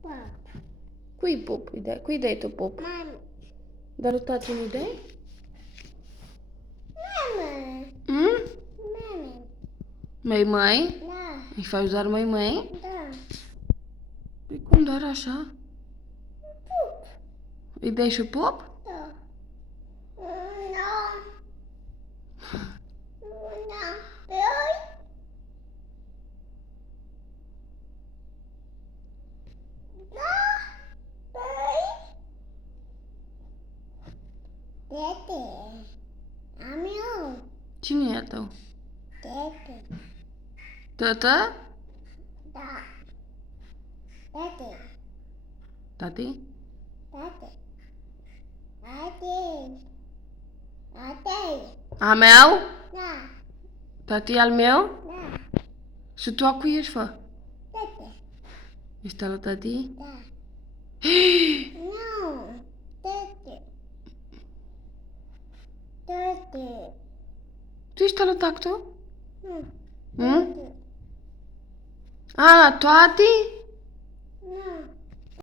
Pop. Cui pup îi dai? Cui dai tu pup? Mami. Dar lui tati nu-i dai? Mami. Mami. Măi? Da. Îi faci doar măi? Da. Păi cum doar așa? Pup. Îi dai și pup? Da. Da. Da. Păi? Da. Păi? Tete. Am eu. Cine e al tău? Tete. Tătă? Da. Tete. Tati? Tete. Tete. Tete. A meu? Da. Tati e al meu? Da. Și tu a cui ești, fă? Tete. Ești al lui tati? Da. Nu. Tete. Tete. Tu ești al lui tactu? Nu. Hmm? Tete. A, la toate?